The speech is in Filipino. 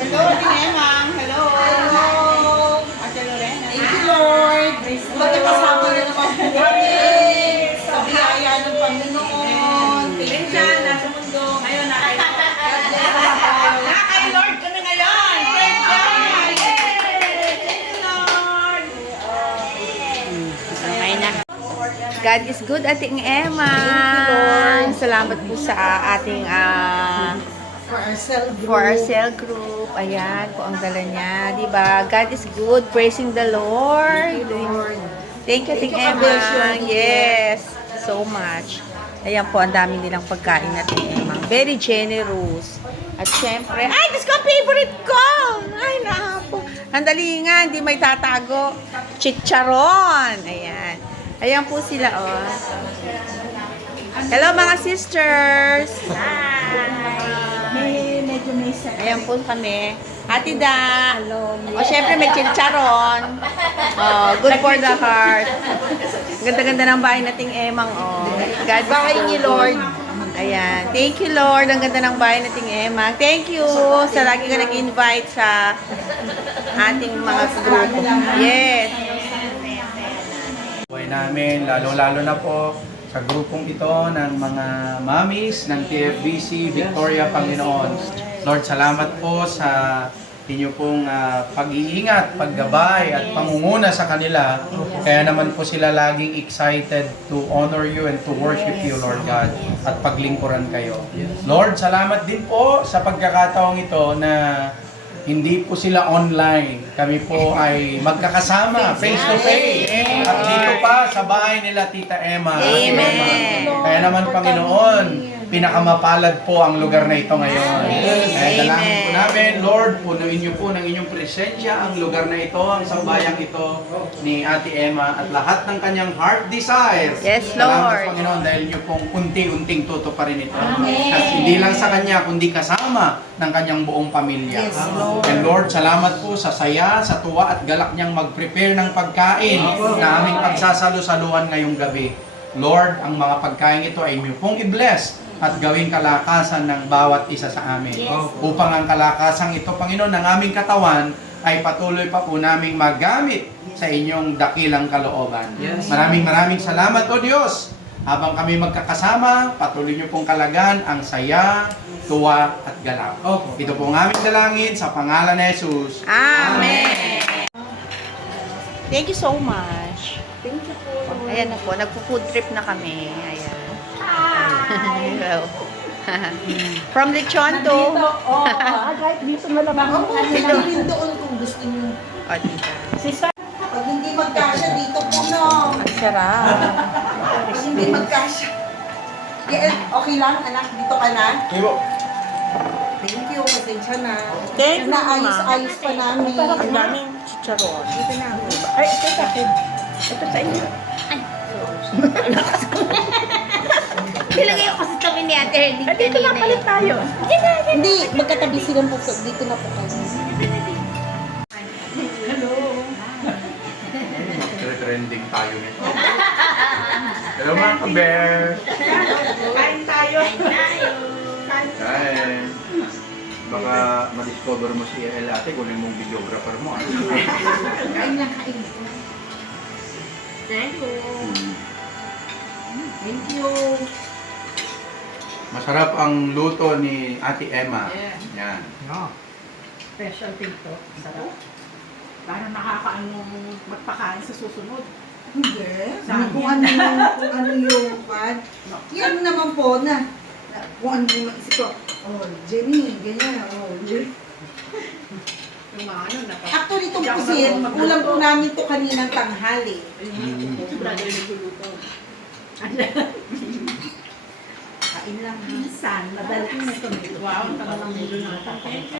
Hello, Emang. Hello. Ate Lorena. Thank you, Lord. Magkakasama na naman po kami sa biyaya ng Panginoon. Minsan, nasa mundo. Ngayon, nakay Lord kami ngayon. Praise God. Thank you, Lord. Okay na. God is good, ating Emma. Salamat po sa ating For our cell group. Ayan po ang dala niya, 'di ba? God is good, praising the Lord. Thank you, ating Emma. Yes, so much. Ayan po, ang dami nilang pagkain natin, Emma. Very generous. At syempre, ay, this ko favorite ko! Ay, napo. Ang dali nga, hindi may tatago. Chicharon. Ayan. Ayan po sila, oh. Hello, mga sisters. Medyo may Ayan po kami. Ate Da. O, syempre may chicharon. Oh, good for the heart. Ganda-ganda ng bahay nating Emang, oh. God bahay ni Lord. Ayan. Thank you, Lord. Ang ganda ng bahay nating Emang. Thank you sa lagi ka nag-invite sa ating mga grupo. Yes. Buhay namin, lalo-lalo na po sa grupong ito ng mga mommies ng TFBC Victoria Panginoon. Lord, salamat po sa inyo pong pag-iingat, paggabay at pangunguna sa kanila. Kaya naman po sila laging excited to honor you and to worship you, Lord God, at paglingkuran kayo. Lord, salamat din po sa pagkakataong ito na hindi po sila online. Kami po ay magkakasama, face to face. At dito pa sa bahay nila Tita Emma. Amen. Kaya naman, Panginoon, pinakamapalad po ang lugar na ito ngayon. Kaya dalangin po namin, Lord, punuin niyo po ng inyong presensya ang lugar na ito, ang sambayang ito ni Ate Emma at lahat ng kanyang heart desires. Yes, Salamat, Lord. Panginoon, dahil niyo pong unti-unting tutuparin ito. At hindi lang sa kanya, kundi kasama ng kanyang buong pamilya. Yes, Lord. And Lord, salamat po sa saya, sa tuwa at galak niyang mag-prepare ng pagkain na aming pagsasalo-saluhan ngayong gabi. Lord, ang mga pagkain ito ay inyo pong i-bless at gawing kalakasan ng bawat isa sa amin. Upang ang kalakasang ito, Panginoon, ng aming katawan ay patuloy pa po naming magamit sa inyong dakilang kalooban. Maraming salamat, O Diyos. Habang kami magkakasama, patuloy niyo pong kalagan ang saya, tuwa at galak. Ito po ang aming dalangin sa pangalan ni Jesus. Amen. Thank you so much. Thank you po. Ayan na po, nagpo-food trip na kami. Ayan. Hello. From Lechon to... Kahit dito na lang ako. Dito rin doon kung gusto niyo. O, dito. Pag hindi magkasya, dito po no. Ang sarap. Pag hindi magkasya. Yael, okay lang, anak? Dito ka na? Thank you, pasensya na. Thank you, Naayos-ayos pa namin. Ang daming chicharon. Dito na ako. Ay, ito sa akin. Ito sa inyo. Nilagay ko sa tabi ni Ate Erling kanina. Dito na palit tayo. Hindi, magkatabi silang po. Dito na po kayo. Trending tayo nito. Hello mga ka-bear! Kain tayo. Kain! Baka ma-discover mo si El Ate kung yung videographer mo. Kain lang, kain. Thank you. Thank you. Masarap ang luto ni Ate Emma. Yan. Special thing to. Sarap. Para nakakaanong magpakain sa susunod. Hindi. Kung ano yung pan. Yan naman po na. Kung ano yung maisip ko. Oh, Jenny, ganyan. Oh, Jenny. Yung mga ano, Actually, itong pusit, ulam po namin to kaninang tanghali. brother nagluluto. Kain lang. Minsan, madalas. Wow, ang tagal ng mulo natin.